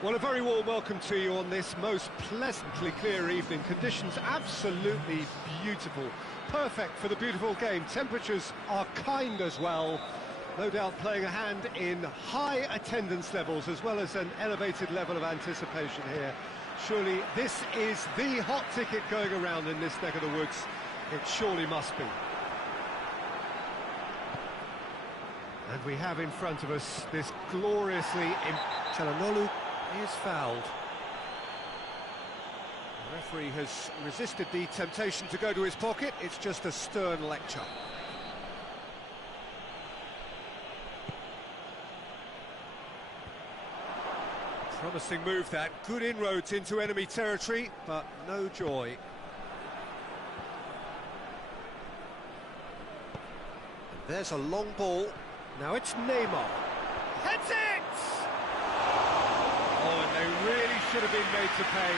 Well, a very warm welcome to you on this most pleasantly clear evening. Conditions absolutely beautiful. Perfect for the beautiful game. Temperatures are kind as well. No doubt playing a hand in high attendance levels as well as an elevated level of anticipation here. Surely this is the hot ticket going around in this neck of the woods. It surely must be. And we have in front of us this gloriously... Çalhanoğlu is fouled. The referee has resisted the temptation to go to his pocket. It's just a stern lecture. Promising move that. Good inroads into enemy territory, but no joy. And there's a long ball. Now it's Neymar. Heads it! Oh, and they really should have been made to pay.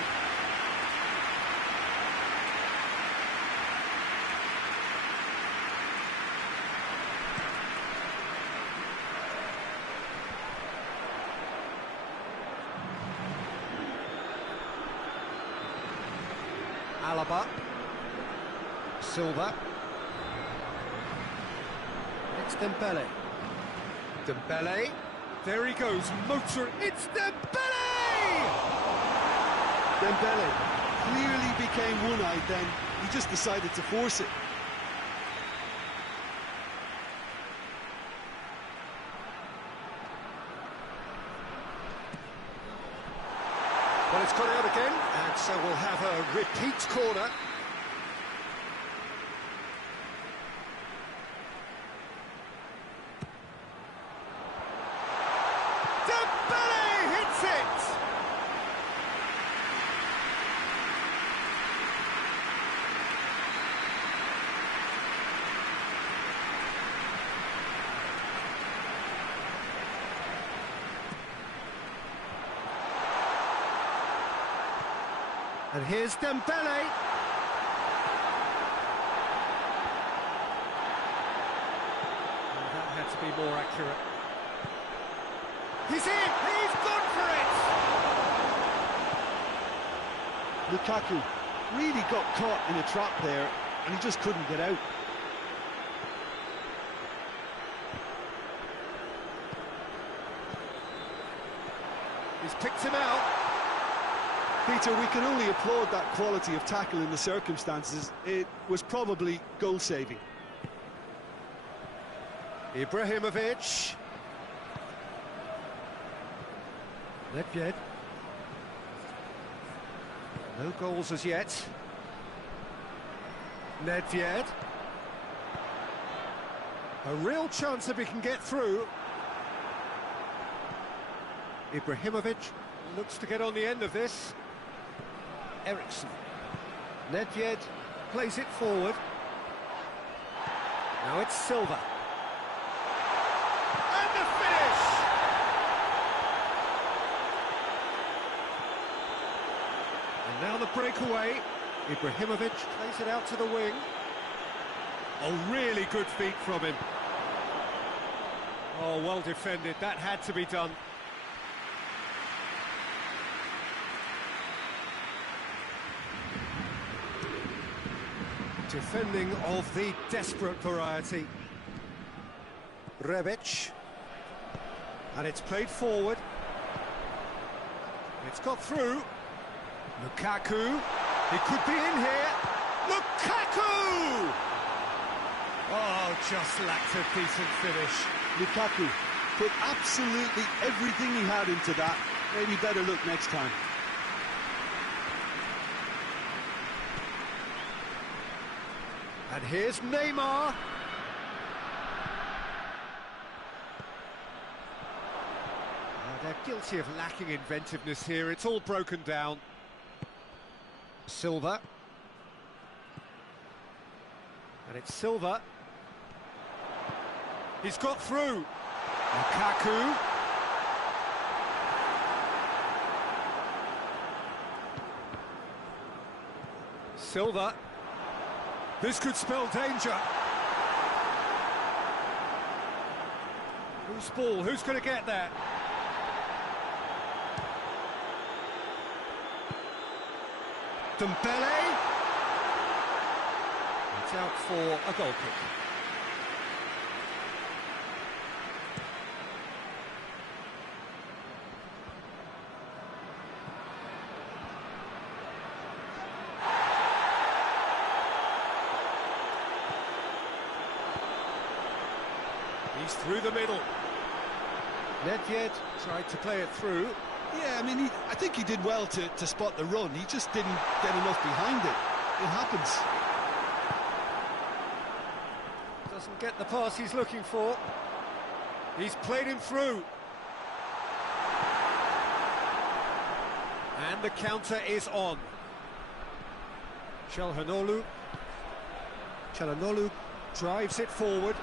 Alaba. Silva. It's Dembele. Dembele. There he goes, motor. It's Dembele! Dembele clearly became one-eyed then. He just decided to force it. Well, it's gone out again, and so we'll have a repeat corner. Dembele hits it! And here's Dembele. And that had to be more accurate. He's in! He's gone for it! Lukaku really got caught in a trap there, and he just couldn't get out. He's picked him out. Peter, we can only applaud that quality of tackle in the circumstances. It was probably goal-saving. Ibrahimovic. Nedved. No goals as yet. Nedved. A real chance if he can get through. Ibrahimovic looks to get on the end of this. Eriksson. Nedved plays it forward. Now it's Silva. And the finish! And now the breakaway. Ibrahimovic plays it out to the wing. Oh, really good feet from him. Oh, well defended. That had to be done. Defending of the desperate variety. Rebic. And it's played forward. It's got through. Lukaku. He could be in here. Lukaku! Oh, just lacked a decent finish. Lukaku put absolutely everything he had into that. Maybe better look next time. And here's Neymar. They're guilty of lacking inventiveness here. It's all broken down. Silva. And it's Silva. He's got through. Lukaku. Silva. This could spell danger. Who's ball? Who's going to get there? Dembele. It's out for a goal kick. He's through the middle. Nedved tried to play it through. Yeah, I mean, I think he did well to spot the run. He just didn't get enough behind it. It happens. Doesn't get the pass he's looking for. He's played him through. And the counter is on. Çalhanoğlu drives it forward.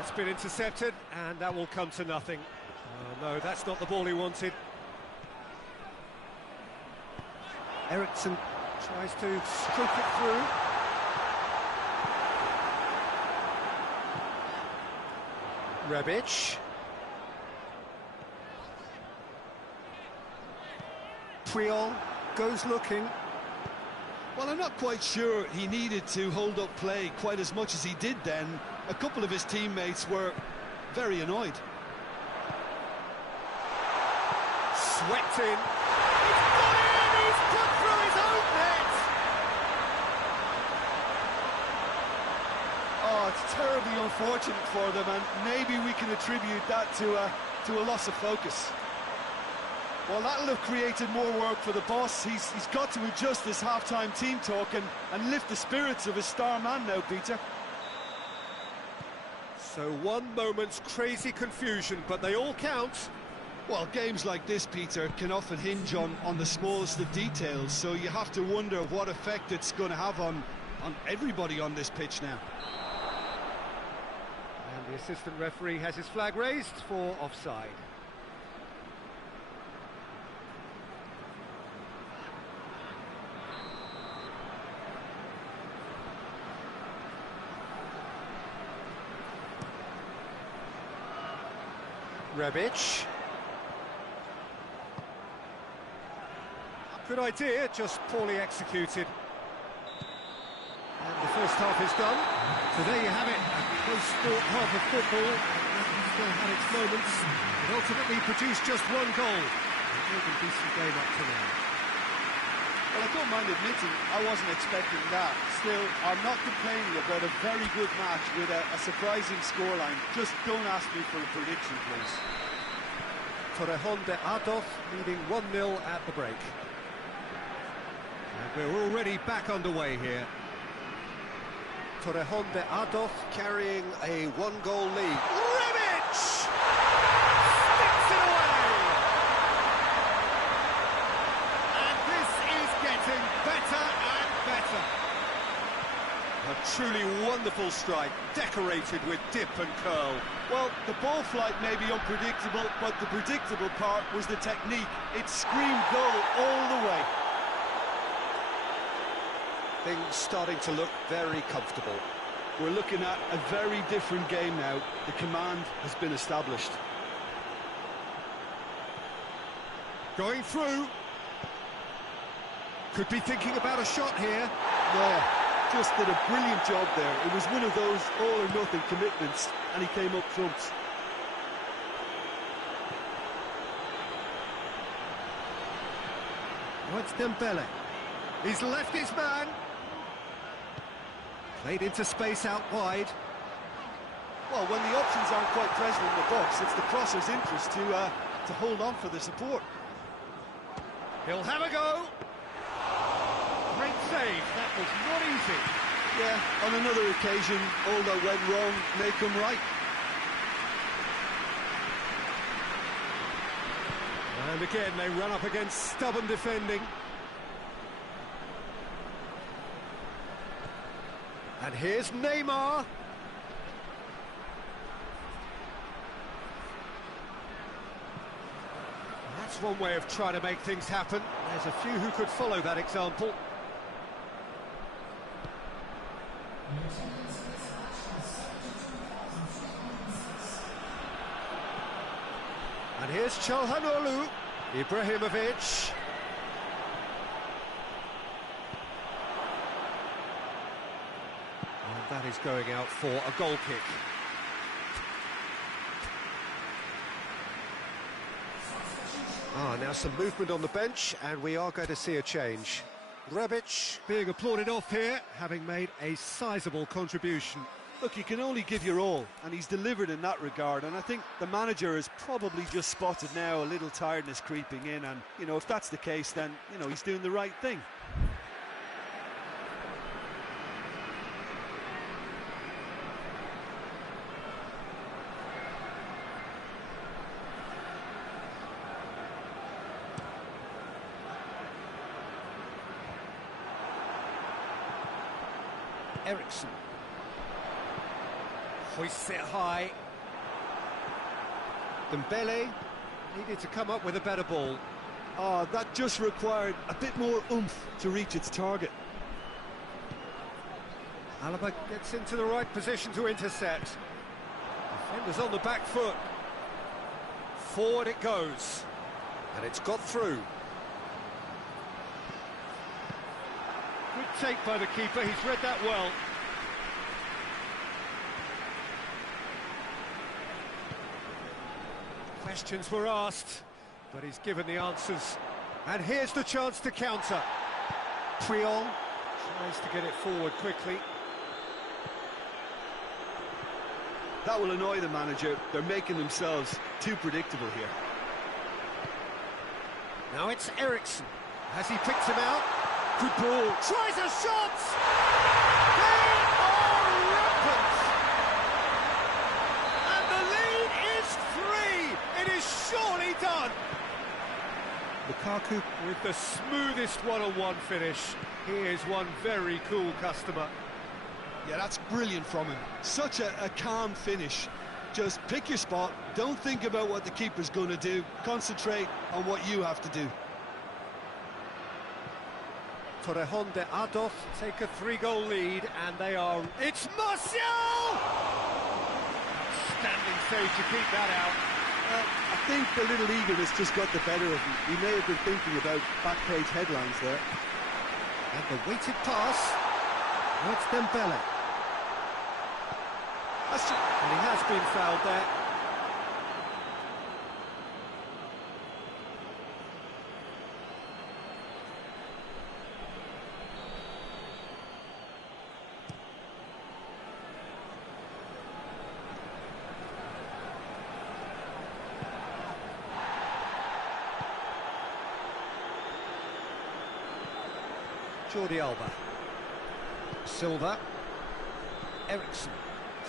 It's been intercepted, and that will come to nothing. No, that's not the ball he wanted. Eriksson tries to scoop it through. Rebic. Puyol goes looking. Well, I'm not quite sure he needed to hold up play quite as much as he did then. A couple of his teammates were very annoyed. Swept in. He's got in! He's put through his own net! Oh, it's terribly unfortunate for them, and maybe we can attribute that to a loss of focus. Well, that'll have created more work for the boss. He's got to adjust this half-time team talk and lift the spirits of his star man now, Peter. So one moment's crazy confusion, but they all count. Well, games like this, Peter, can often hinge on the smallest of details, so you have to wonder what effect it's going to have on everybody on this pitch now. And the assistant referee has his flag raised for offside. Rebic. Good idea, just poorly executed. And the first half is done. So there you have it, a close-fought half of football. It still had its moments. It ultimately produced just one goal. It was a decent game up to now. Well, I don't mind admitting I wasn't expecting that. Still, I'm not complaining about a very good match with a surprising scoreline. Just don't ask me for a prediction, please. Torrejón de Ardoz leading 1-0 at the break. And we're already back underway here. Torrejón de Ardoz carrying a one-goal lead. Rebic! Sticks it away! And this is getting better and better. A truly wonderful strike, decorated with dip and curl. Well, the ball flight may be unpredictable, but the predictable part was the technique. It screamed goal all the way. Things starting to look very comfortable. We're looking at a very different game now. The command has been established. Going through. Could be thinking about a shot here. Yeah, just did a brilliant job there. It was one of those all-or-nothing commitments, and he came up trumps. Oh, it's Dembele. He's left his man. Played into space out wide. Well, when the options aren't quite present in the box, it's the crosser's interest to hold on for the support. He'll have a go. Great save. That was not easy. Yeah, on another occasion, all that went wrong may come right. And again, they run up against stubborn defending. And here's Neymar. That's one way of trying to make things happen. There's a few who could follow that example. And here's Çalhanoğlu, Ibrahimovic. That is going out for a goal kick. Now some movement on the bench, and we are going to see a change. Rebic being applauded off here, having made a sizable contribution. Look, you can only give your all, and he's delivered in that regard, and I think the manager has probably just spotted now a little tiredness creeping in, and, you know, if that's the case, then, you know, he's doing the right thing. Eriksson hoists it high. Dembele needed to come up with a better ball. That just required a bit more oomph to reach its target. Alaba gets into the right position to intercept. Defenders on the back foot. Forward it goes, and it's got through. Good take by the keeper, he's read that well. Questions were asked, but he's given the answers. And here's the chance to counter. Puyol tries to get it forward quickly. That will annoy the manager. They're making themselves too predictable here. Now it's Eriksson. Has he picked him out? Good ball. Tries a shot! They are rampant! And the lead is 3! It is surely done! Lukaku with the smoothest one-on-one finish. He is one very cool customer. Yeah, that's brilliant from him. Such a calm finish. Just pick your spot, don't think about what the keeper's going to do, concentrate on what you have to do. Torrejon de Ardoz take a 3-goal lead, and they are... It's Martial! Standing save to keep that out. I think the little eagerness just got the better of him. He may have been thinking about back-page headlines there. And the weighted pass. Now it's Dembele. And he has been fouled there. Jordi Alba. Silva. Eriksson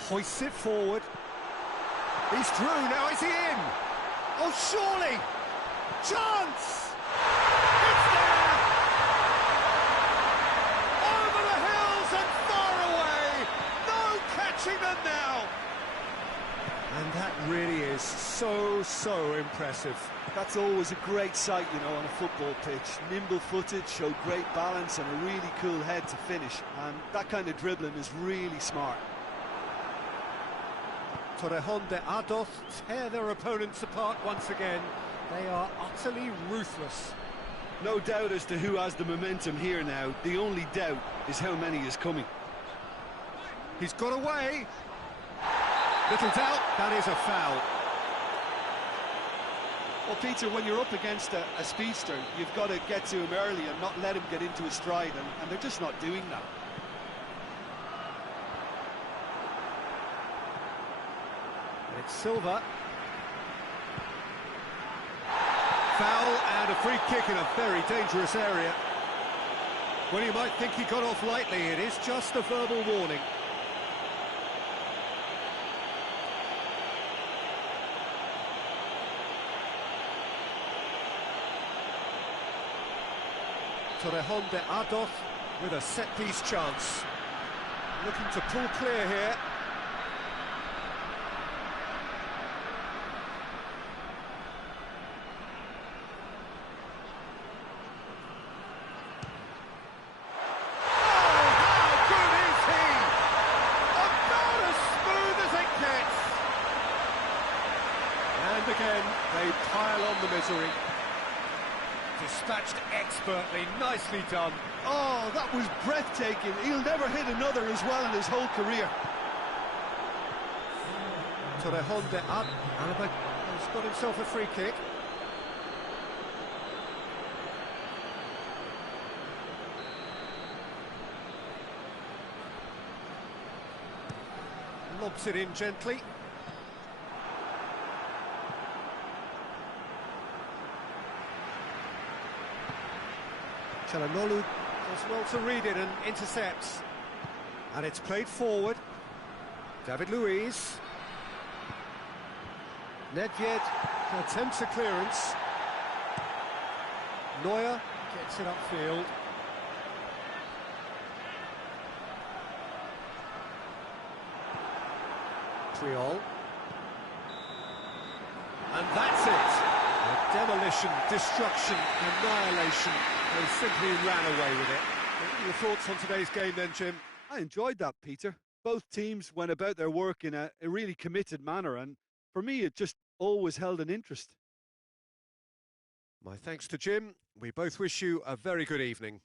hoists it forward. He's through, now is he in? Oh, surely! Chance! It's there! Over the hills and far away! No catching them now! And that really is so impressive. That's always a great sight, you know, on a football pitch. Nimble-footed, showed great balance and a really cool head to finish. And that kind of dribbling is really smart. Torrejon de Ardoz tear their opponents apart once again. They are utterly ruthless. No doubt as to who has the momentum here now. The only doubt is how many is coming. He's got away. Little doubt, that is a foul. Well, Peter, when you're up against a speedster, you've got to get to him early and not let him get into his stride, and they're just not doing that. It's Silva. Foul and a free kick in a very dangerous area. Well, you might think he got off lightly, it is just a verbal warning. Torrejon de Ardoz with a set-piece chance. Looking to pull clear here. Again, they pile on the misery. Dispatched expertly, nicely done. Oh, that was breathtaking. He'll never hit another as well in his whole career. Torrejonde up, and he's got himself a free kick. Lobs it in gently. Çalhanoğlu does well to read it and intercepts. And it's played forward. David Luiz. Nedved attempts a clearance. Neuer gets it upfield. Triol. And that's it. Demolition, destruction, annihilation. They simply ran away with it. What are your thoughts on today's game then, Jim? I enjoyed that, Peter. Both teams went about their work in a really committed manner, and for me it just always held an interest. My thanks to Jim. We both wish you a very good evening.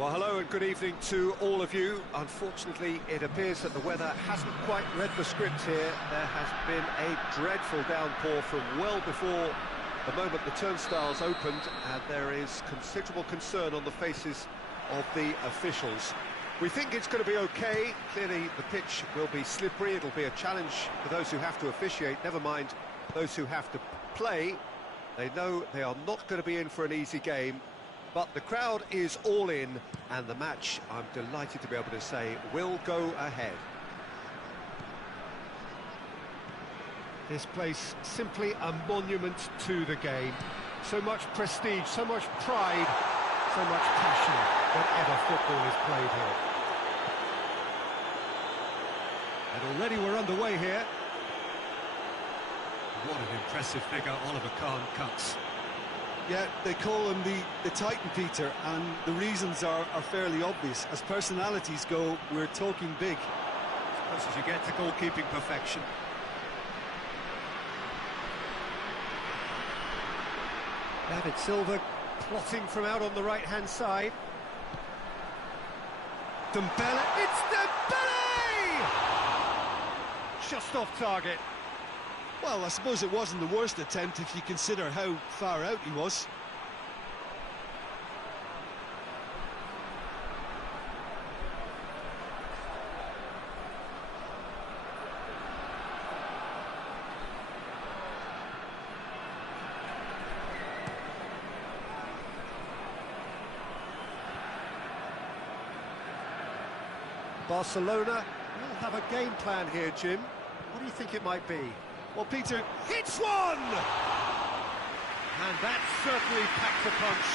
Well, hello and good evening to all of you. Unfortunately, it appears that the weather hasn't quite read the script here. There has been a dreadful downpour from well before the moment the turnstiles opened, and there is considerable concern on the faces of the officials. We think it's going to be okay. Clearly, the pitch will be slippery. It'll be a challenge for those who have to officiate, never mind those who have to play. They know they are not going to be in for an easy game. But the crowd is all in, and the match, I'm delighted to be able to say, will go ahead. This place, simply a monument to the game. So much prestige, so much pride, so much passion whenever football is played here. And already we're underway here. What an impressive figure Oliver Kahn cuts. Yeah, they call him the Titan, Peter, and the reasons are fairly obvious. As personalities go, we're talking big. As close as you get to goalkeeping perfection. David Silva plotting from out on the right-hand side. Dembele, it's Dembele! Just off target. Well, I suppose it wasn't the worst attempt if you consider how far out he was. Barcelona will have a game plan here, Jim. What do you think it might be? Well, Peter, hits one! And that certainly packed a punch.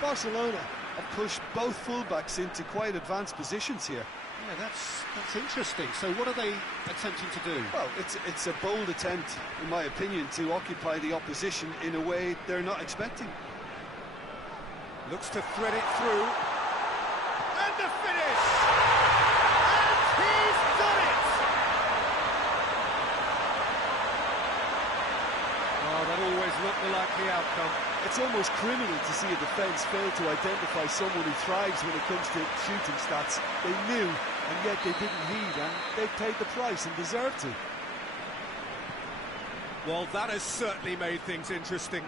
Barcelona have pushed both fullbacks into quite advanced positions here. Yeah, that's interesting. So what are they attempting to do? Well, it's a bold attempt, in my opinion, to occupy the opposition in a way they're not expecting. Looks to thread it through. And the finish! And he's done it! Well, that always looked the likely outcome. It's almost criminal to see a defence fail to identify someone who thrives when it comes to shooting stats. They knew, and yet they didn't heed, and they paid the price and deserved to. Well, that has certainly made things interesting.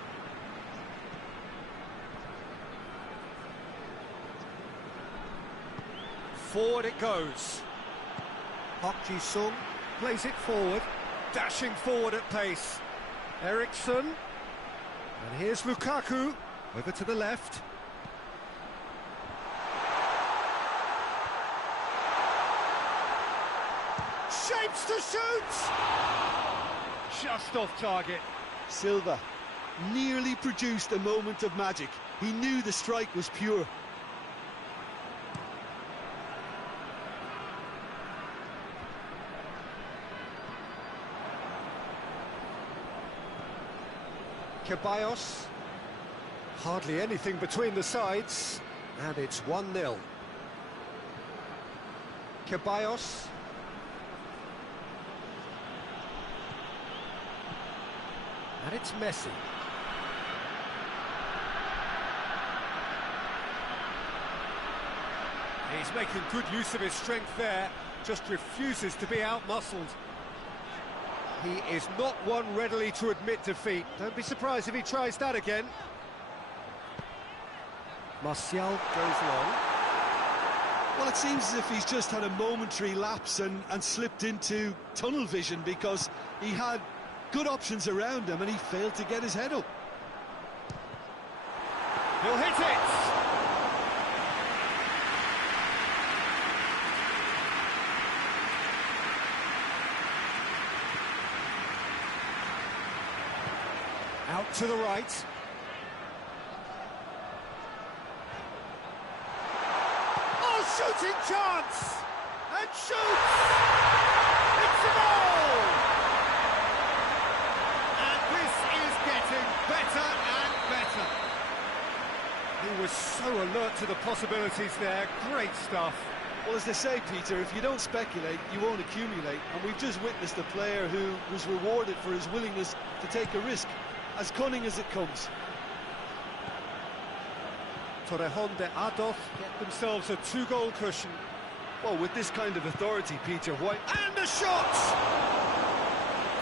Forward it goes. Park Ji-sung plays it forward, dashing forward at pace. Eriksson, and here's Lukaku, over to the left. Shapes to shoot! Just off target. Silva nearly produced a moment of magic. He knew the strike was pure. Ceballos, hardly anything between the sides, and it's 1-0. Ceballos, and it's Messi. He's making good use of his strength there, just refuses to be out-muscled. He is not one readily to admit defeat. Don't be surprised if he tries that again. Martial goes long. Well, it seems as if he's just had a momentary lapse and slipped into tunnel vision, because he had good options around him and he failed to get his head up. He'll hit it! Out to the right. Oh, shooting chance! And shoots! It's a goal! And this is getting better and better. He was so alert to the possibilities there. Great stuff. Well, as they say, Peter, if you don't speculate, you won't accumulate. And we've just witnessed a player who was rewarded for his willingness to take a risk, as cunning as it comes. Torrejón de Ardoz get themselves a 2-goal cushion. Well, with this kind of authority, Peter, why... And a shot!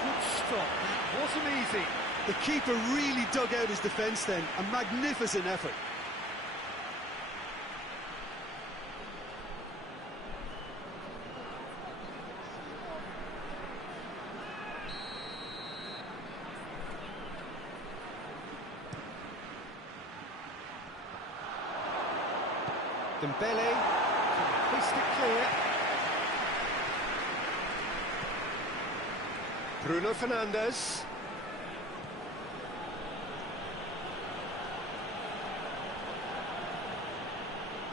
Good stop, that wasn't easy. The keeper really dug out his defence then, a magnificent effort. Dembele, hoist it clear. Bruno Fernandes.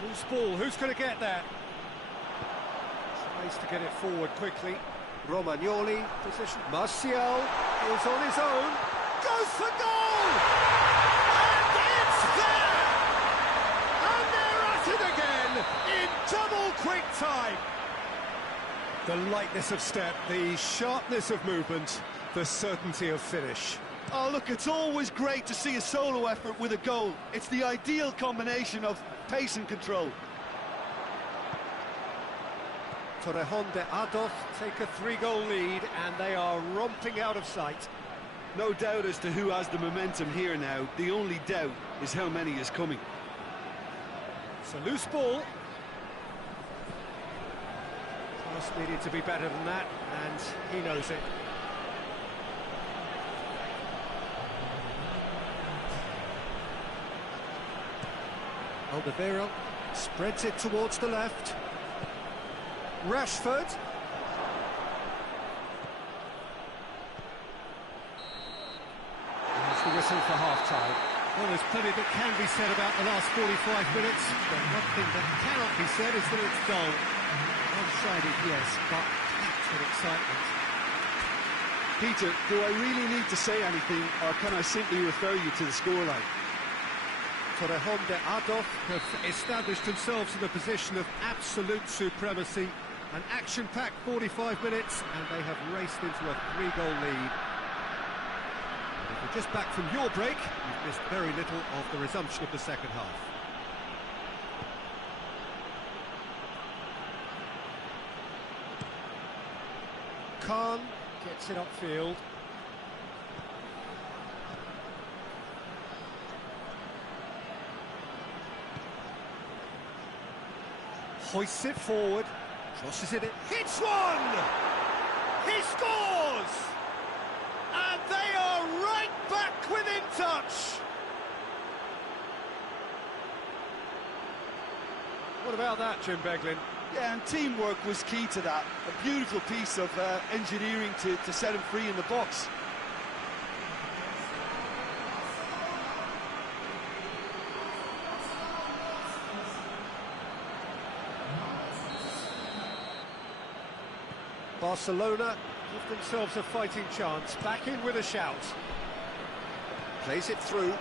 Loose ball, who's going to get that? Tries to get it forward quickly. Romagnoli, position. Martial is on his own. Goes for goal! And it's there! And they're at it again in double quick time. The lightness of step, the sharpness of movement, the certainty of finish. Oh, look, it's always great to see a solo effort with a goal. It's the ideal combination of pace and control. Torrejón de Ardoz take a 3-goal lead, and they are romping out of sight. No doubt as to who has the momentum here now. The only doubt is how many is coming. It's a loose ball. Just needed to be better than that, and he knows it. Alderweireld spreads it towards the left. Rashford. That's the whistle for half-time. Well, there's plenty that can be said about the last 45 minutes, but one thing that cannot be said is that it's dull. One-sided, yes, but packed with excitement. Peter, do I really need to say anything, or can I simply refer you to the scoreline? Torrejón de Ardoz have established themselves in a position of absolute supremacy. An action-packed 45 minutes, and they have raced into a 3-goal lead. If you're just back from your break, you've missed very little of the resumption of the second half. Khan gets it upfield. Hoists it forward, crosses it, hits one! He scores! And they are right back within touch! What about that, Jim Beglin? Yeah, and teamwork was key to that. A beautiful piece of engineering to set him free in the box. Barcelona give themselves a fighting chance, back in with a shout. Plays it through,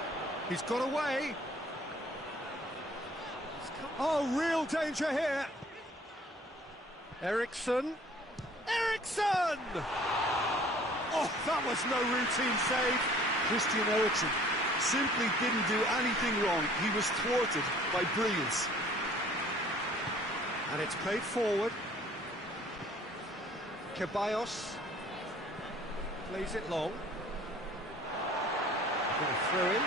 he's got away. Oh, real danger here. Eriksson. Eriksson! Oh, that was no routine save. Christian Eriksen simply didn't do anything wrong. He was thwarted by brilliance. And it's played forward. Ceballos plays it long. Bit of throw-in.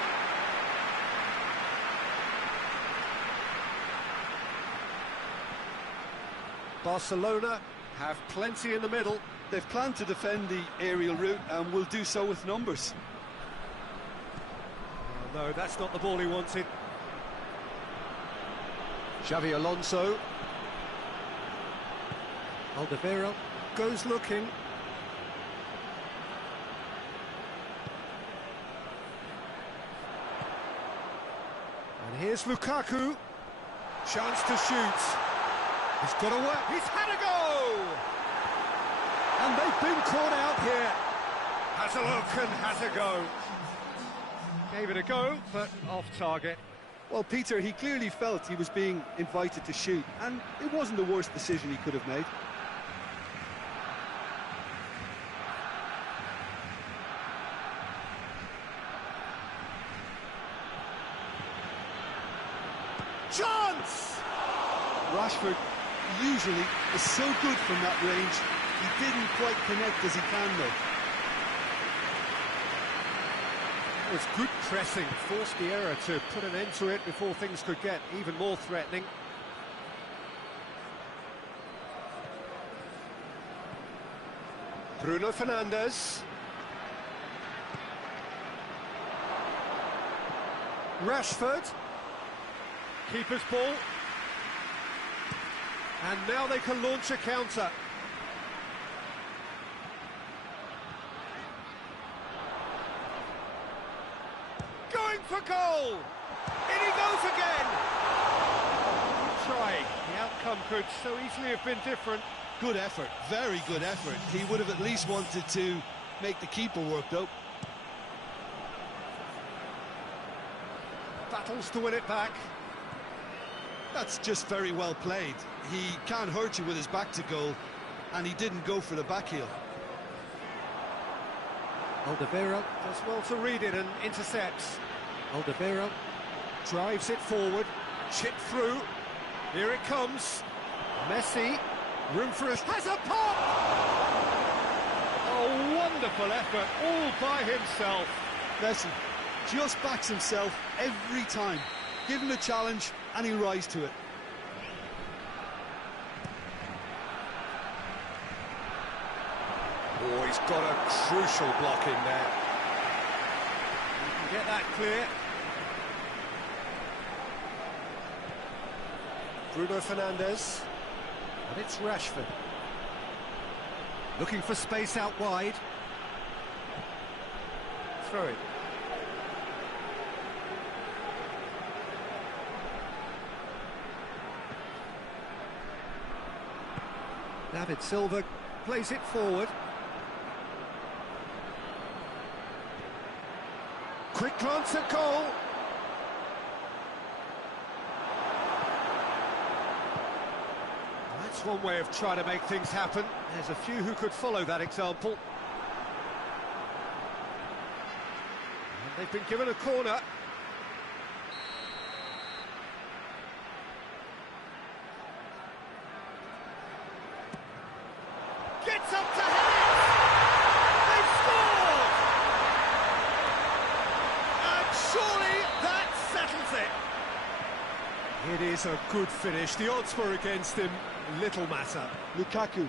Barcelona have plenty in the middle. They've planned to defend the aerial route and will do so with numbers. Oh, no, that's not the ball he wanted. Xavi Alonso. Alderweireld goes looking. And here's Lukaku. Chance to shoot. He's got to work. He's had a go! And they've been caught out here. Has a look and has a go. Gave it a go, but off target. Well, Peter, he clearly felt he was being invited to shoot, and it wasn't the worst decision he could have made. Chance! Rashford usually is so good from that range. He didn't quite connect as he can, though. It was good pressing, forced the error to put an end to it before things could get even more threatening. Bruno Fernandes. Rashford. Keeper's ball. And now they can launch a counter. Going for goal! In he goes again! Try. The outcome could so easily have been different. Good effort, very good effort. He would have at least wanted to make the keeper work, though. Battles to win it back. That's just very well played. He can't hurt you with his back to goal, and he didn't go for the back heel. Alderweireld does well to read it and intercepts. Alderweireld drives it forward, chip through. Here it comes. Messi, room for us, has a pop! A wonderful effort, all by himself. Messi just backs himself every time. Give him a challenge and he'll rise to it. Oh, he's got a crucial block in there. You can get that clear. Bruno Fernandes. And it's Rashford. Looking for space out wide. Throw it. David Silva plays it forward. Quick glance at goal. That's one way of trying to make things happen. There's a few who could follow that example. And they've been given a corner. Gets up to head it! They've scored! And surely that settles it. It is a good finish. The odds were against him. Little matter. Lukaku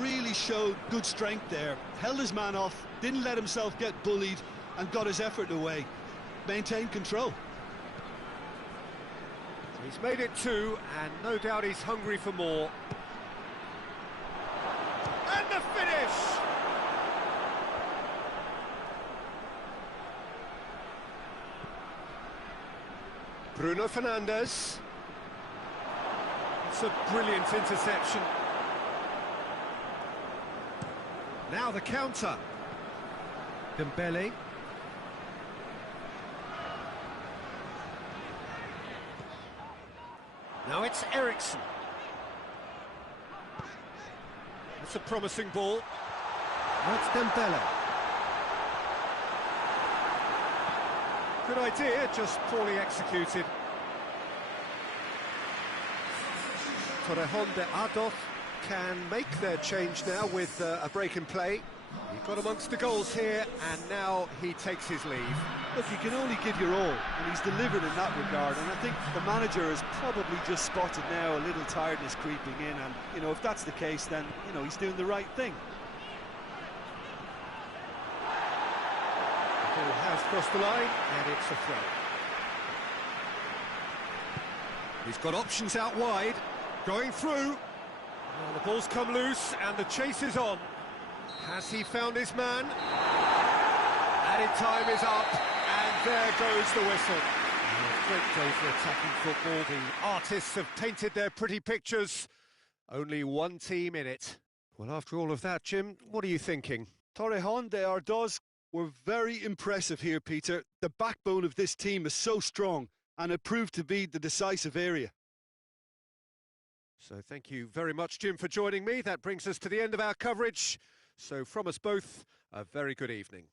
really showed good strength there. Held his man off, didn't let himself get bullied, and got his effort away. Maintained control. He's made it two, and no doubt he's hungry for more. And the finish! Bruno Fernandes. It's a brilliant interception. Now the counter. Dembele. Now it's Eriksen. That's a promising ball. That's Dembele. Good idea, just poorly executed. Torrejon de Ardoz can make their change now with a break in play. He got amongst the goals here, and now he takes his leave. Look, you can only give your all, and he's delivered in that regard, and I think the manager has probably just spotted now a little tiredness creeping in, and, you know, if that's the case, then, you know, he's doing the right thing. The ball has crossed the line, and it's a throw. He's got options out wide, going through. Well, the ball's come loose, and the chase is on. Has he found his man? Added time is up, and there goes the whistle. A great day for attacking football. The artists have painted their pretty pictures. Only one team in it. Well, after all of that, Jim, what are you thinking? Torrejon de Ardoz were very impressive here, Peter. The backbone of this team is so strong. and it proved to be the decisive area. So thank you very much, Jim, for joining me. That brings us to the end of our coverage. So from us both, a very good evening.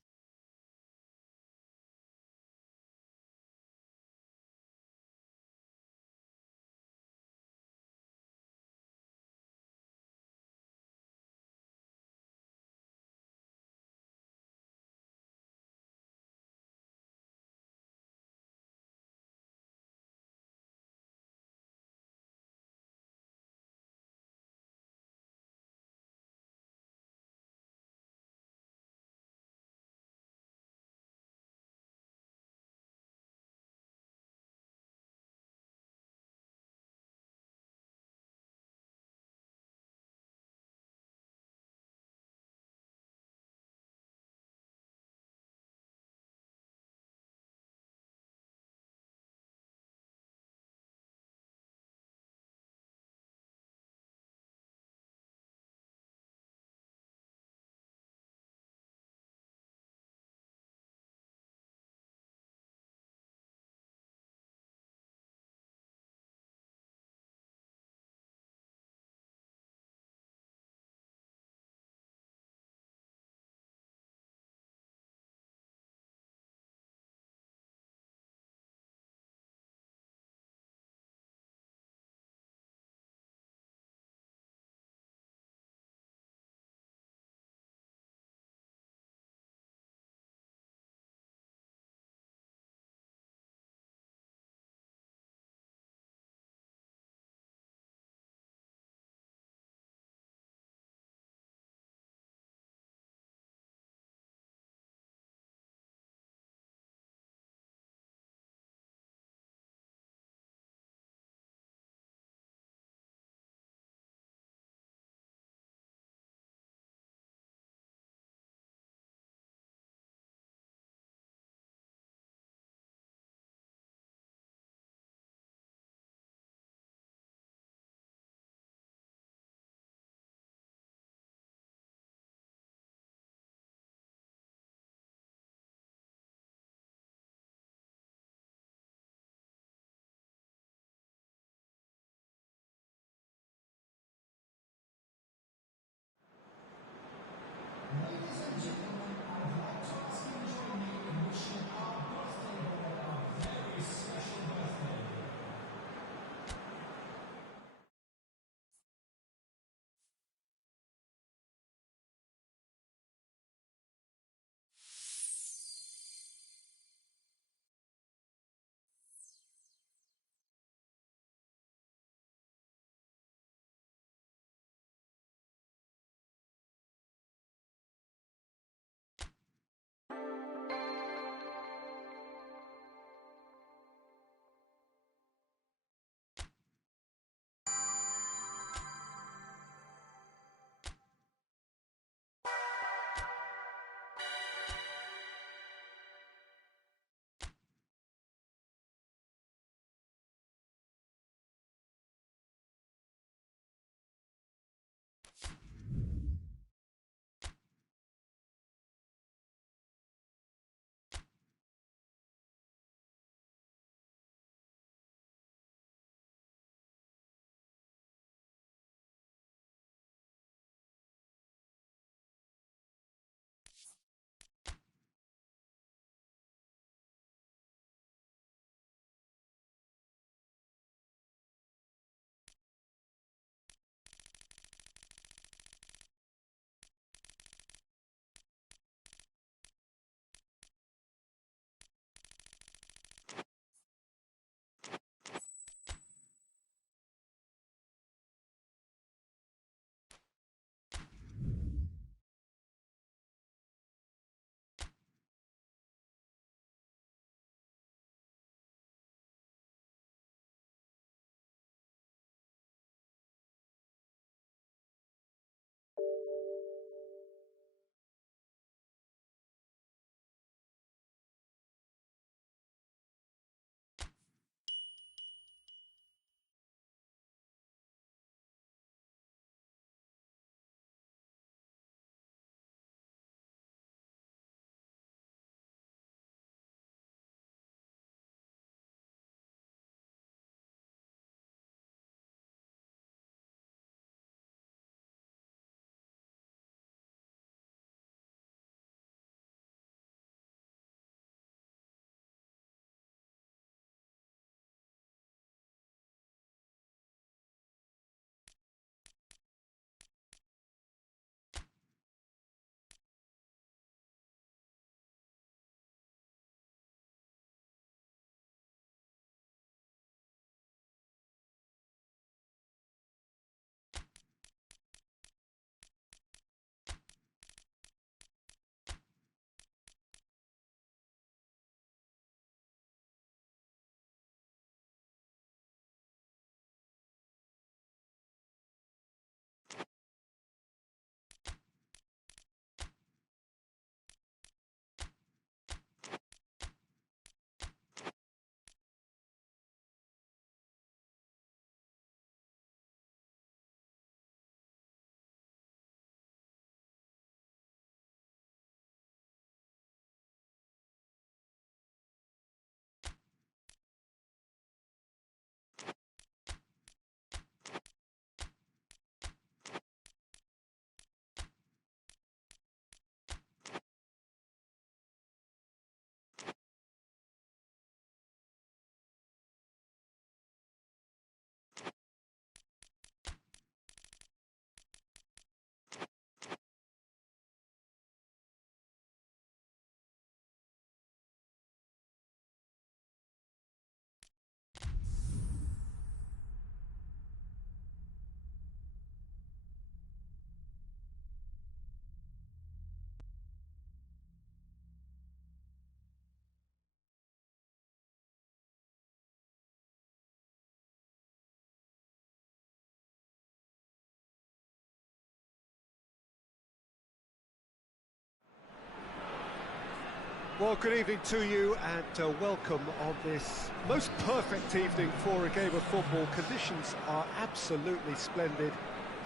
Well, good evening to you and welcome on this most perfect evening for a game of football. Conditions are absolutely splendid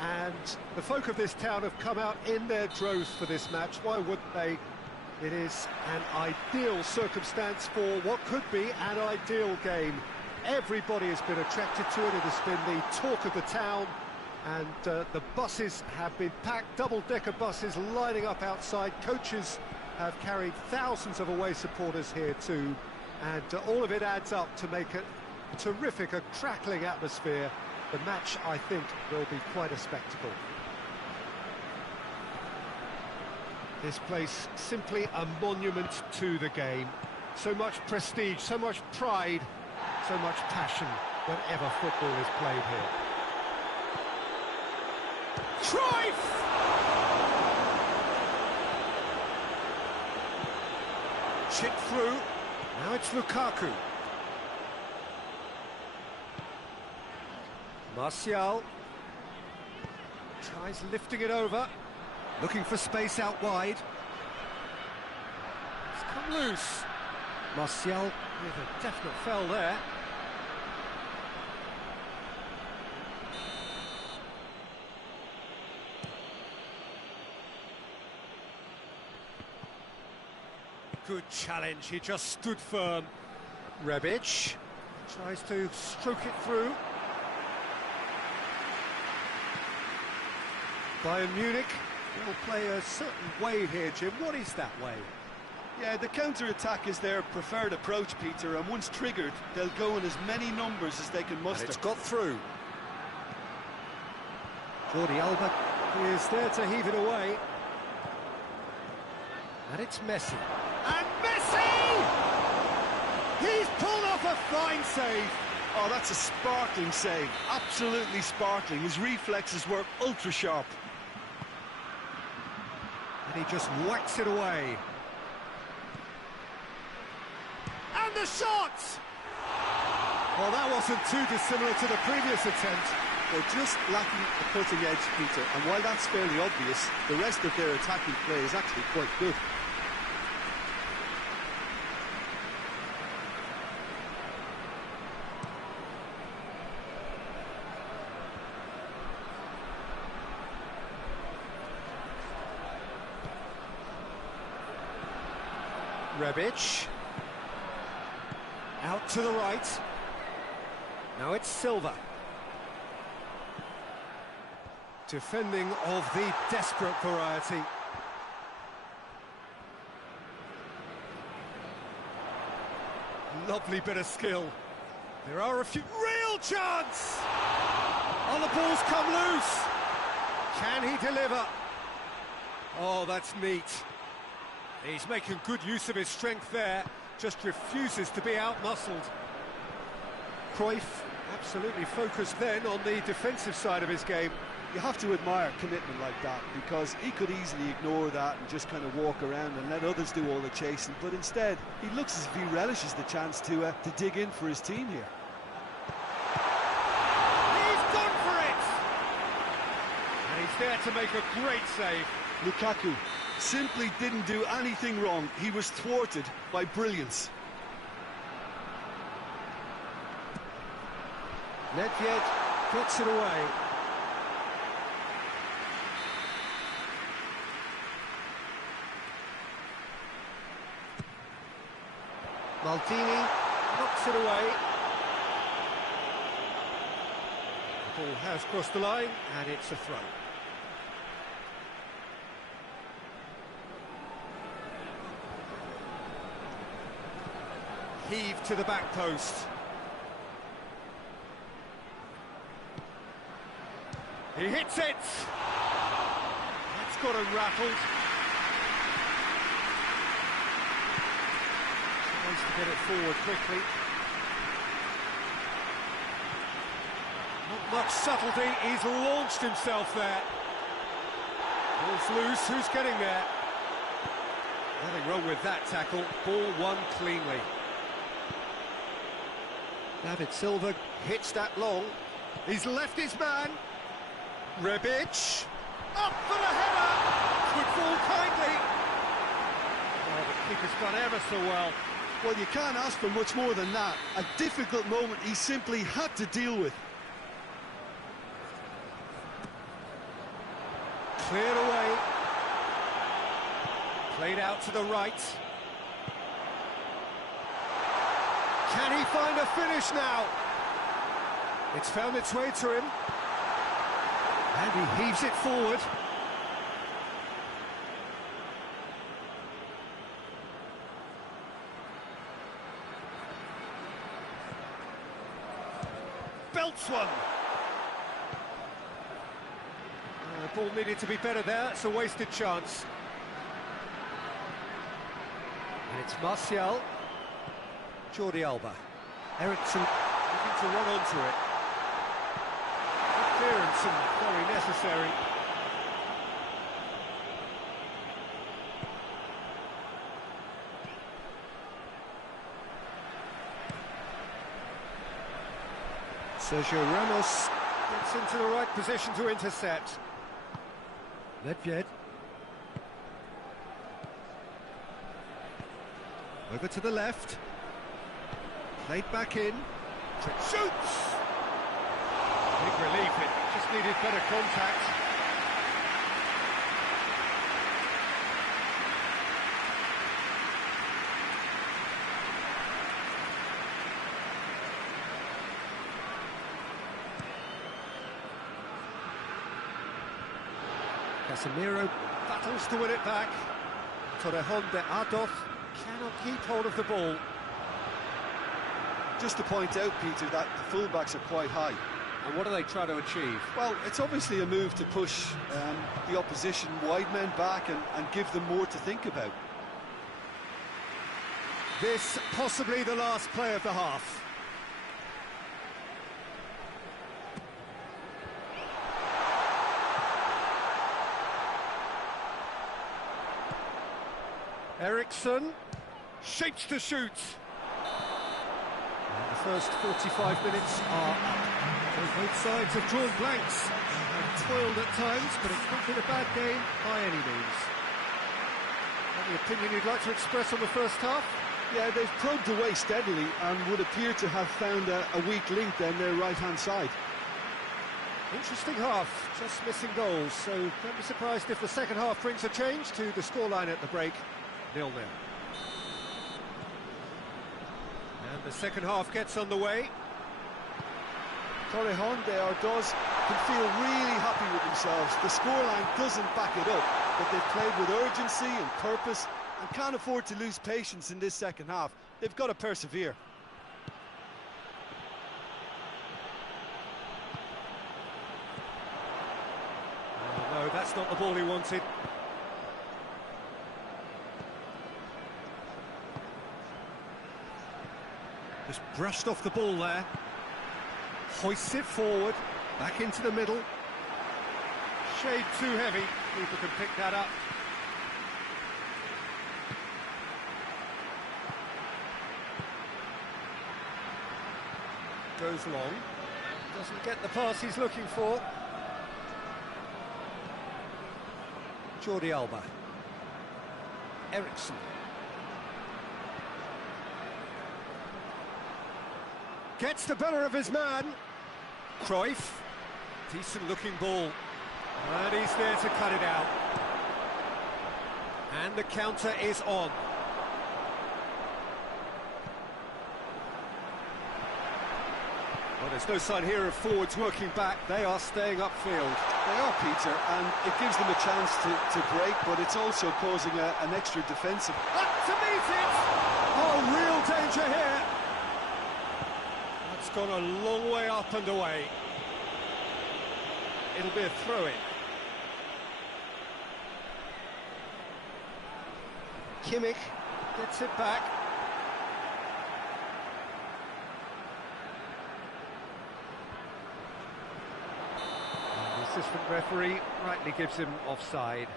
and the folk of this town have come out in their droves for this match. Why wouldn't they? It is an ideal circumstance for what could be an ideal game. Everybody has been attracted to it. It has been the talk of the town, and the buses have been packed, double-decker buses lining up outside. Coaches have carried thousands of away supporters here too, and all of it adds up to make it terrific, a crackling atmosphere. The match, I think, will be quite a spectacle. This place simply a monument to the game. So much prestige, so much pride, so much passion whenever football is played here. Cruyff! Chipped through, now it's Lukaku. Martial tries lifting it over, looking for space out wide. It's come loose. Martial with a definite foul there. Good challenge, he just stood firm. Rebic tries to stroke it through. Bayern Munich will play a certain way here, Jim. What is that way? Yeah, the counter-attack is their preferred approach, Peter, and once triggered, they'll go in as many numbers as they can muster. And it's got through. Jordi Alba is there to heave it away. And it's Messi. And Messi! He's pulled off a fine save. Oh, that's a sparkling save. Absolutely sparkling. His reflexes were ultra-sharp. And he just whacks it away. And the shot! Well, that wasn't too dissimilar to the previous attempt. They're just lacking a cutting edge, Peter, and while that's fairly obvious, the rest of their attacking play is actually quite good. Rebic. Out to the right. Now it's Silva. Defending of the desperate variety. Lovely bit of skill. There are a few... Real chance! Oh, the ball's come loose. Can he deliver? Oh, that's neat. He's making good use of his strength there. Just refuses to be out-muscled. Cruyff absolutely focused then on the defensive side of his game. You have to admire commitment like that, because he could easily ignore that and just kind of walk around and let others do all the chasing, but instead he looks as if he relishes the chance to dig in for his team here. He's gone for it! And he's there to make a great save. Lukaku simply didn't do anything wrong. He was thwarted by brilliance. Nedved puts it away. Maldini knocks it away. The ball has crossed the line, and it's a throw. Heave to the back post. He hits it! That's got him rattled. Tries to get it forward quickly. Not much subtlety, he's launched himself there. Ball's loose, who's getting there? Nothing wrong with that tackle, ball won cleanly. David Silva hits that long. He's left his man. Rebic. Up for the header. Could fall kindly. Oh, the Keeper's done ever so well. Well, you can't ask for much more than that. A difficult moment he simply had to deal with. Cleared away. Played out to the right. Can he find a finish now? It's found its way to him. And he heaves it forward. Belts one. The ball needed to be better there. It's a wasted chance. And it's Martial. Jordi Alba. Ericsson looking to run onto it. Clearance and very necessary. Sergio Ramos gets into the right position to intercept. Nedved. Over to the left. Played back in. Shoots! Big relief, it just needed better contact. Casemiro battles to win it back. Torrejon de Ardoz cannot keep hold of the ball. Just to point out, Peter, that the fullbacks are quite high. And what do they try to achieve? Well, it's obviously a move to push the opposition wide men back and give them more to think about. This possibly the last play of the half. Ericsson shapes to shoot. And the first 45 minutes are up. So both sides have drawn blanks and toiled at times, but it's not been a bad game by any means. Any opinion you'd like to express on the first half? Yeah, they've probed away steadily and would appear to have found a weak link down their right-hand side. Interesting half, just missing goals, so don't be surprised if the second half brings a change to the scoreline at the break. 0-0. And the second half gets underway. Torrejon de Ardoz can feel really happy with themselves. The scoreline doesn't back it up, but they've played with urgency and purpose and can't afford to lose patience in this second half. They've got to persevere. Oh, no, that's not the ball he wanted. Just brushed off the ball there. Hoists it forward, back into the middle. Shade too heavy, keeper can pick that up. Goes long, doesn't get the pass he's looking for. Jordi Alba. Ericsson. Gets the better of his man. Cruyff. Decent looking ball. And he's there to cut it out. And the counter is on. Well, there's no sign here of forwards working back. They are staying upfield. They are, Peter, and it gives them a chance to break, but it's also causing an extra defensive. Up to meet it! Oh, real danger here. That's gone a long way up and away. It'll be a throw-in. Kimmich gets it back. And the assistant referee rightly gives him offside.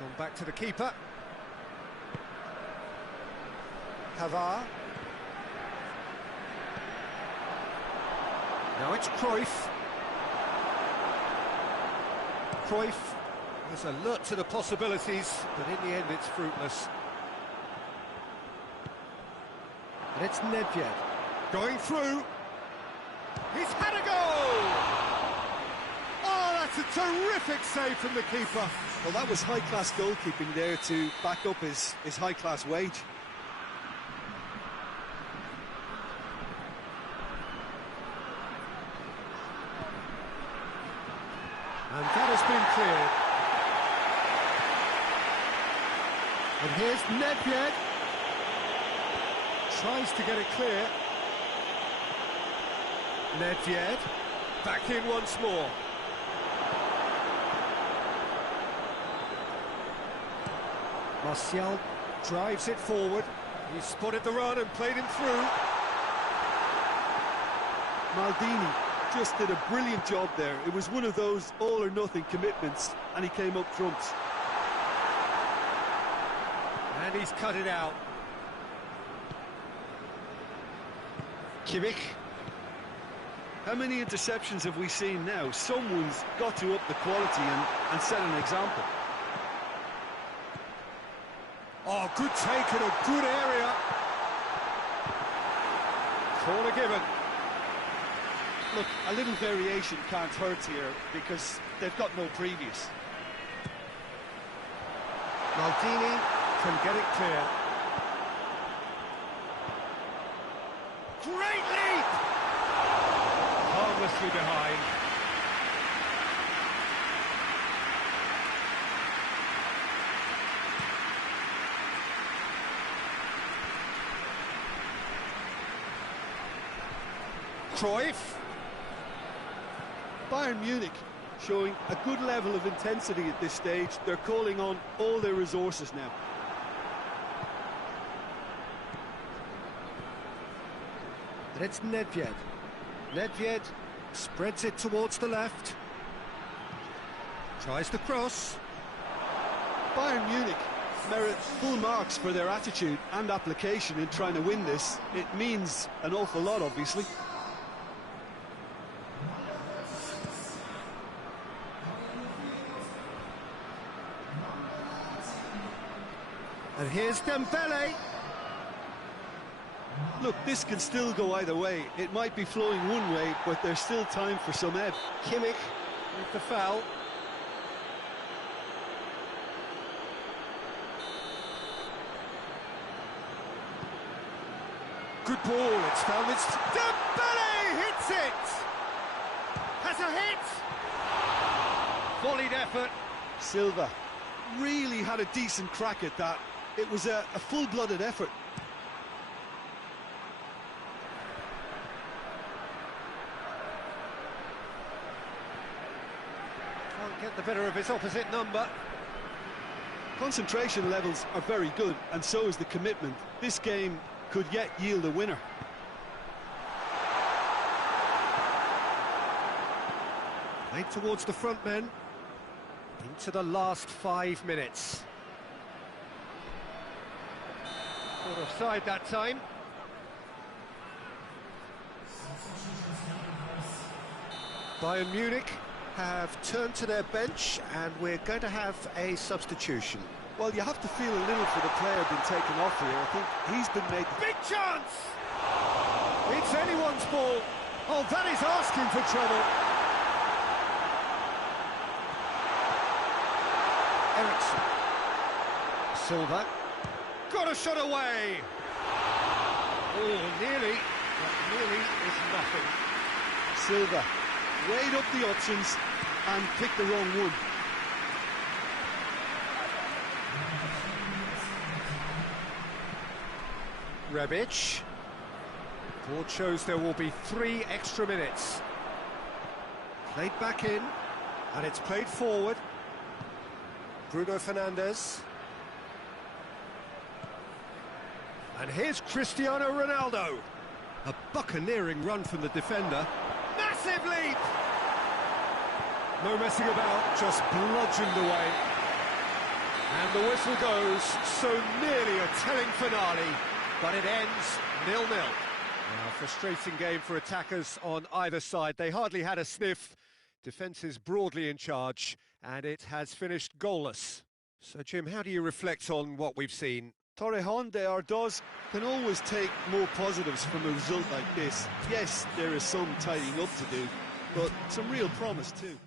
Gone back to the keeper. Pavard. Now it's Cruyff. Cruyff was alert to the possibilities, but in the end it's fruitless. And it's Nedved going through. He's had a goal! Oh, that's a terrific save from the keeper. Well, that was high-class goalkeeping there to back up his high-class wage. And that has been cleared. And here's Nedved. Tries to get it clear. Nedved back in once more. Martial drives it forward. He spotted the run and played him through. Maldini just did a brilliant job there. It was one of those all-or-nothing commitments, and he came up front. And he's cut it out. Kimmich. How many interceptions have we seen now? Someone's got to up the quality and set an example. Oh, good take in a good area. Corner given. Look, a little variation can't hurt here because they've got no previous. Maldini can get it clear. Great leap! Harmlessly behind. Cruyff. Bayern Munich showing a good level of intensity at this stage. They're calling on all their resources now. And it's Nedved. Nedved spreads it towards the left. Tries the cross. Bayern Munich merit full marks for their attitude and application in trying to win this. It means an awful lot, obviously. And here's Dembele. Look, this can still go either way. It might be flowing one way, but there's still time for some ebb. Kimmich with the foul. Good ball, it's found its... Dembele hits it! Has a hit! Volleyed effort. Silva really had a decent crack at that. It was a full-blooded effort. Can't get the better of his opposite number. Concentration levels are very good, and so is the commitment. This game could yet yield a winner. Played towards the front men. Into the last 5 minutes. Caught offside that time. Bayern Munich have turned to their bench, and we're going to have a substitution. Well, you have to feel a little for the player being taken off here. I think he's been made... Big chance! It's anyone's ball. Oh, that is asking for trouble. Ericsson. Silva. Got a shot away. Oh, nearly. But nearly is nothing. Silva weighed up the options and picked the wrong one. Rebic. Board shows there will be 3 extra minutes. Played back in, and it's played forward. Bruno Fernandes. And here's Cristiano Ronaldo. A buccaneering run from the defender. Massive leap! No messing about, just bludgeoned away. And the whistle goes, so nearly a telling finale, but it ends 0-0. Now, frustrating game for attackers on either side. They hardly had a sniff. Defence is broadly in charge, and it has finished goalless. So, Jim, how do you reflect on what we've seen? Torrejón de Ardoz can always take more positives from a result like this. Yes, there is some tidying up to do, but some real promise too.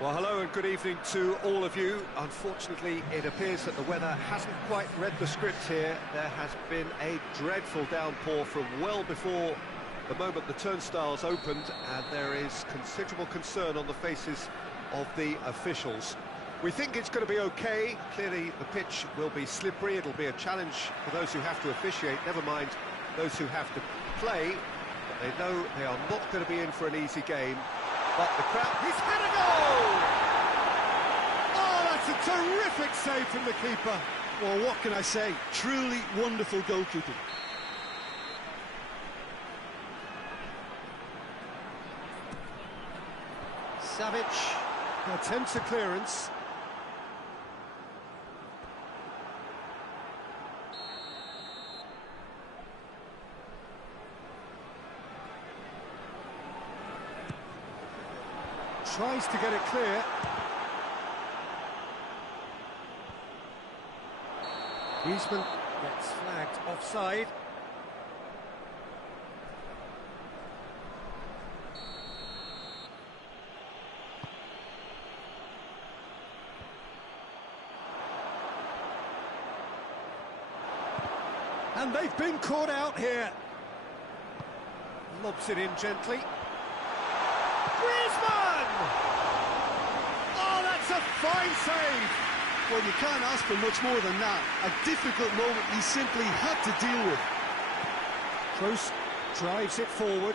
Well, hello and good evening to all of you. Unfortunately, it appears that the weather hasn't quite read the script here. There has been a dreadful downpour from well before the moment the turnstiles opened, and there is considerable concern on the faces of the officials. We think it's going to be okay. Clearly, the pitch will be slippery. It'll be a challenge for those who have to officiate, never mind those who have to play. But they know they are not going to be in for an easy game. But the crowd, he's had a goal! Oh, that's a terrific save from the keeper. Well, what can I say? Truly wonderful goalkeeping. Savic attempts a clearance. Tries to get it clear. Griezmann gets flagged offside. And they've been caught out here. Lobs it in gently. Griezmann! Oh, that's a fine save! Well, you can't ask for much more than that. A difficult moment he simply had to deal with. Kroos drives it forward.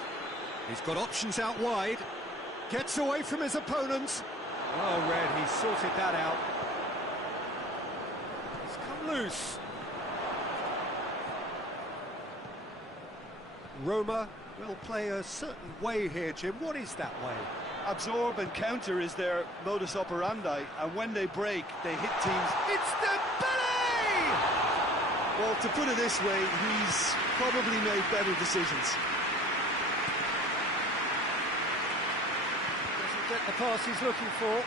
He's got options out wide. Gets away from his opponents. Oh, Red, he sorted that out. He's come loose. Roma will play a certain way here, Jim. What is that way? Absorb and counter is their modus operandi, and when they break, they hit teams. It's Dembele! Well, to put it this way, he's probably made better decisions. Doesn't get the pass he's looking for.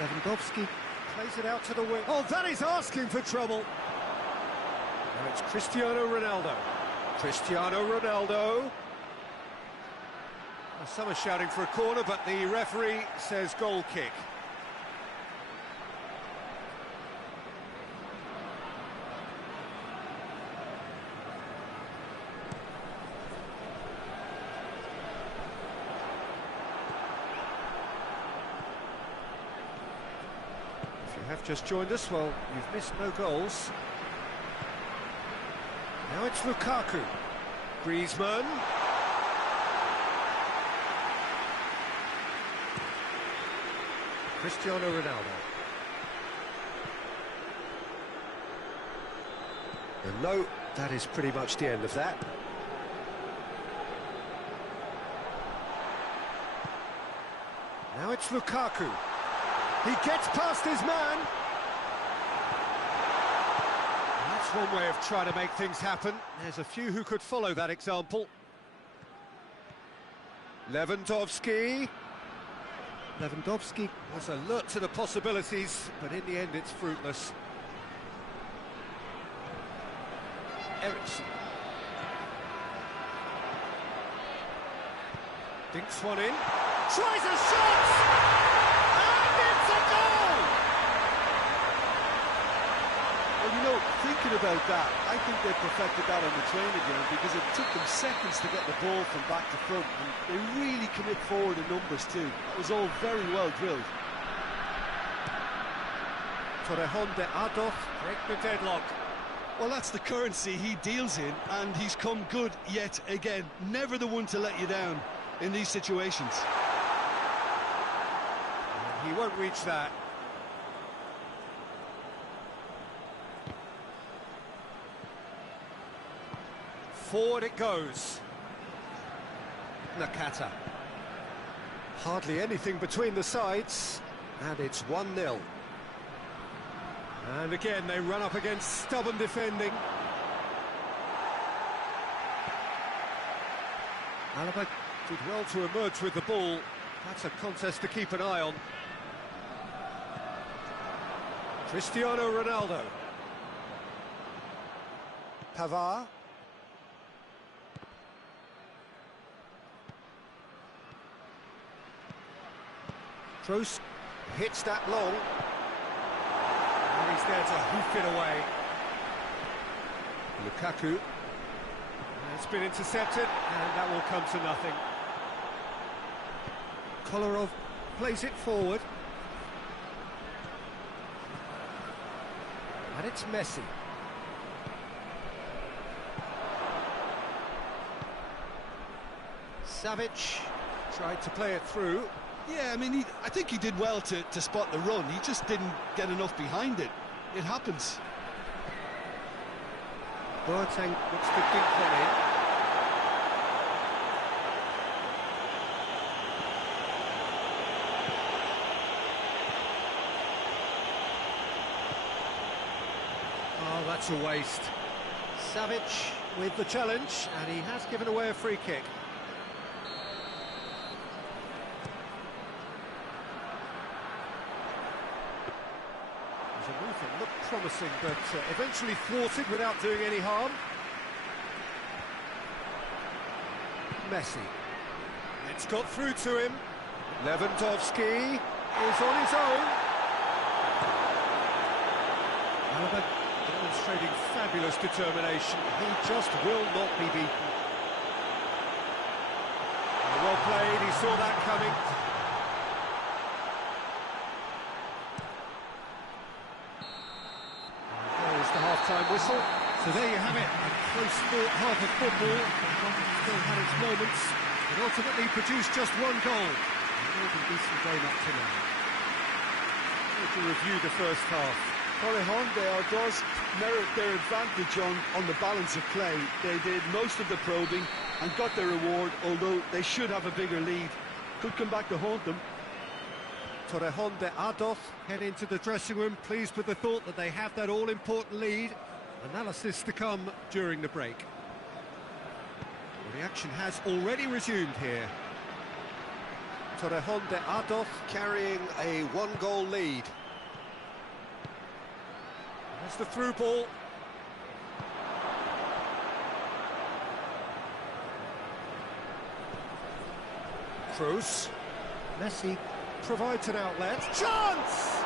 Lewandowski plays it out to the wing. Oh, that is asking for trouble. Now it's Cristiano Ronaldo. Cristiano Ronaldo. Well, some are shouting for a corner, but the referee says goal kick. If you have just joined us, well, you've missed no goals. Now it's Lukaku. Griezmann. Cristiano Ronaldo. And no, that is pretty much the end of that. Now it's Lukaku. He gets past his man. That's one way of trying to make things happen. There's a few who could follow that example. Lewandowski. Lewandowski was alert to the possibilities, but in the end it's fruitless. Ericsson. Dinks one in. Tries a shot! And it's a goal! Well, you know, thinking about that, I think they perfected that on the train again, because it took them seconds to get the ball from back to front, and they really commit forward in numbers too. That was all very well drilled. Torrejon de Ardoz break the deadlock. Well, that's the currency he deals in, and he's come good yet again. Never the one to let you down in these situations. He won't reach that. Forward it goes. Nakata. Hardly anything between the sides, and it's 1-0. And again, they run up against stubborn defending. Alaba did well to emerge with the ball. That's a contest to keep an eye on. Cristiano Ronaldo. Pavard. Kroos hits that long. And he's there to hoof it away. Lukaku. It's been intercepted, and that will come to nothing. Kolarov plays it forward. And it's Messi. Savic tried to play it through. Yeah, I mean, I think he did well to spot the run. He just didn't get enough behind it. It happens. Boateng looks to dink one in. Oh, that's a waste. Savic with the challenge, and he has given away a free kick. There's a move that looked promising, but eventually thwarted without doing any harm. Messi. It's got through to him. Lewandowski is on his own. However, demonstrating fabulous determination. He just will not be beaten. Well played, he saw that coming. There's the half-time whistle. So there you have it, a close-fought half of football. Still had its moments, but ultimately produced just one goal. A more than decent game up to now. To review the first half. Torrejon does merit their advantage on the balance of play. They did most of the probing and got their reward, although they should have a bigger lead. Could come back to haunt them. Torrejon de Ardoz head into the dressing room, pleased with the thought that they have that all-important lead. Analysis to come during the break. Well, the action has already resumed here. Torrejon de Ardoz carrying a one-goal lead. That's the through ball. Kroos. Messi provides an outlet. Chance!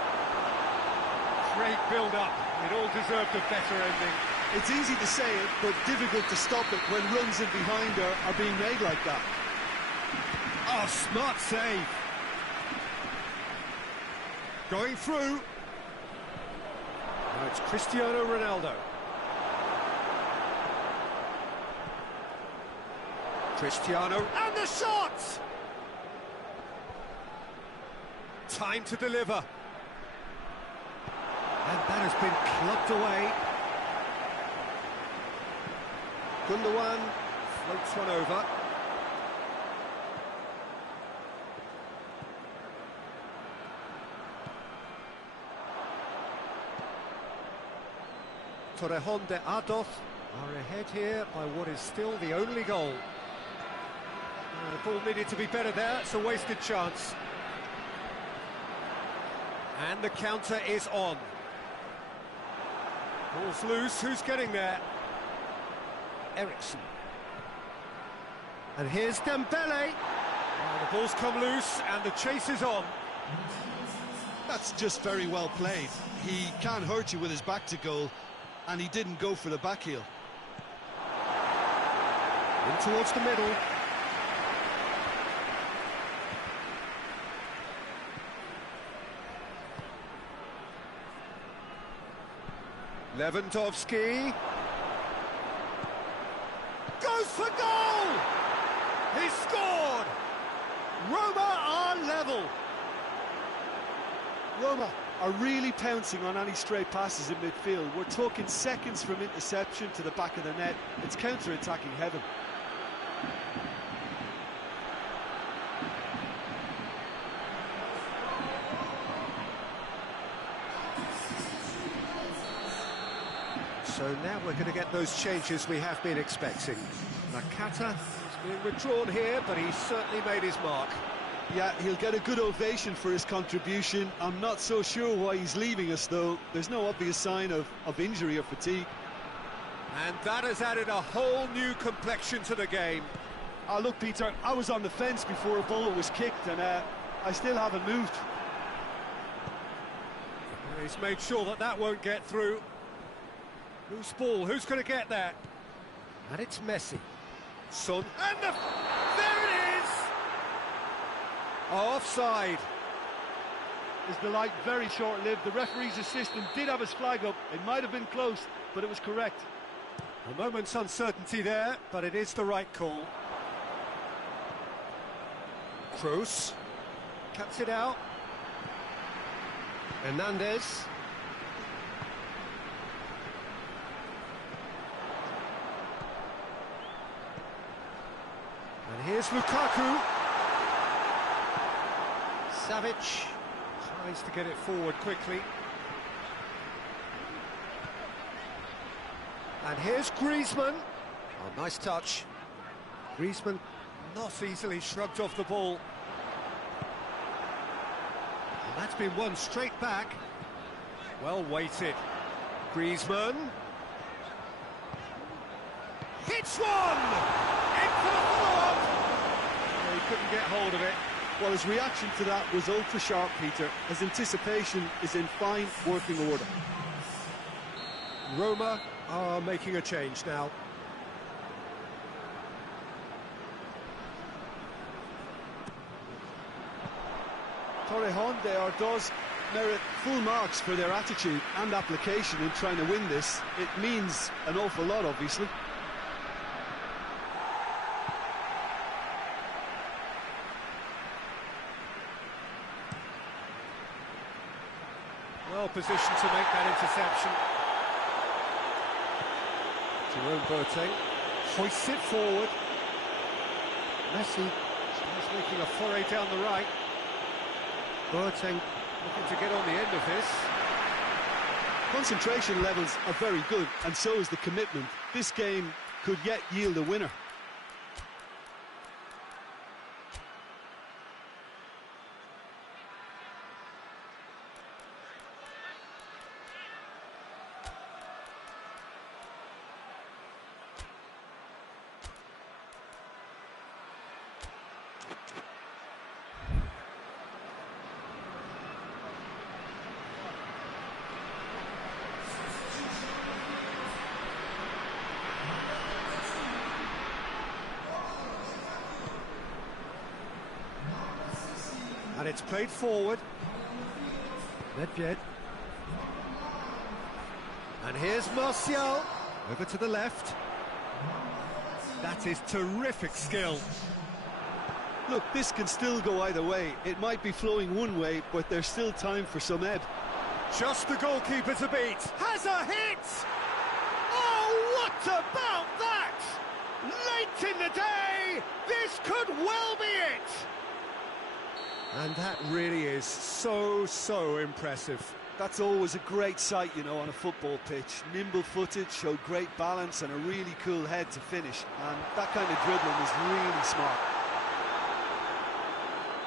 Great build-up. It all deserved a better ending. It's easy to say it, but difficult to stop it when runs in behind are being made like that. Oh, smart save. Going through. Now it's Cristiano Ronaldo. Cristiano, and the shot! Time to deliver. And that has been clubbed away. Gundogan floats one over. Torrejon de Ardoz are ahead here by what is still the only goal. The ball needed to be better there, it's a wasted chance. And the counter is on. Ball's loose, who's getting there? Ericsson. And here's Dembele. The ball's come loose and the chase is on. That's just very well played. He can't hurt you with his back to goal, and he didn't go for the back heel. In towards the middle. Lewandowski goes for goal! He scored! Roma are level. Roma are really pouncing on any stray passes in midfield. We're talking seconds from interception to the back of the net. It's counter-attacking heaven. So now we're going to get those changes we have been expecting. Nakata is being withdrawn here, but he's certainly made his mark. Yeah, he'll get a good ovation for his contribution. I'm not so sure why he's leaving us, though. There's no obvious sign of injury or fatigue. And that has added a whole new complexion to the game. Look, Peter, I was on the fence before a ball was kicked, and I still haven't moved. He's made sure that that won't get through. Who's ball? Who's going to get that? And it's Messi. Son. And there it is! Offside. Is the light very short-lived? The referee's assistant did have his flag up. It might have been close, but it was correct. A moment's uncertainty there, but it is the right call. Kroos cuts it out. Hernandez. And here's Lukaku. Savic tries to get it forward quickly. And here's Griezmann. Oh, nice touch. Griezmann not easily shrugged off the ball. And that's been won straight back. Well weighted. Griezmann. Hits one! In for the follow-up! Oh, he couldn't get hold of it. Well, his reaction to that was ultra-sharp, Peter. His anticipation is in fine working order. Roma are making a change now. Torrejon does merit full marks for their attitude and application in trying to win this. It means an awful lot, obviously. Well positioned to make that interception. Jerome Boateng hoists it forward. Messi is making a foray down the right. Boateng looking to get on the end of this. Concentration levels are very good, and so is the commitment. This game could yet yield a winner. And it's played forward. Nedved. And here's Martial. Over to the left. That is terrific skill. Look, this can still go either way. It might be flowing one way, but there's still time for some ebb. Just the goalkeeper to beat. Has a hit! Oh, what about that? Late in the day, this could well be it! And that really is so impressive. That's always a great sight, you know, on a football pitch. Nimble-footed, showed great balance and a really cool head to finish. And that kind of dribbling is really smart.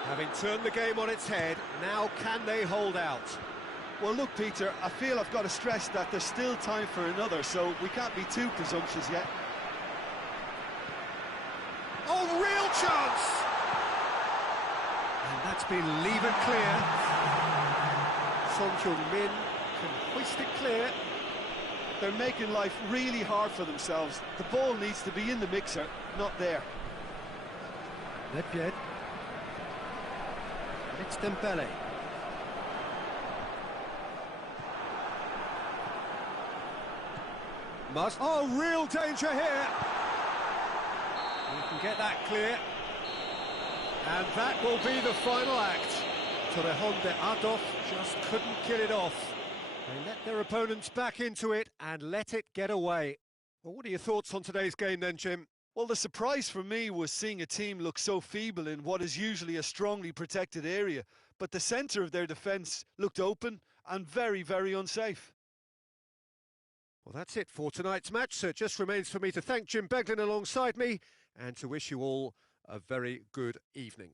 Having turned the game on its head, now can they hold out? Well, look, Peter, I feel I've got to stress that there's still time for another, so we can't be too presumptuous yet. Oh, real chance! And that's been levered clear. Son Heung-min can hoist it clear. They're making life really hard for themselves. The ball needs to be in the mixer, not there. Nedved. It's Dembele. Oh, real danger here. You can get that clear. And that will be the final act. Torrejon de Ardoz just couldn't kill it off. They let their opponents back into it and let it get away. Well, what are your thoughts on today's game then, Jim? Well, the surprise for me was seeing a team look so feeble in what is usually a strongly protected area. But the centre of their defence looked open and very unsafe. Well, that's it for tonight's match. So it just remains for me to thank Jim Beglin alongside me and to wish you all a very good evening.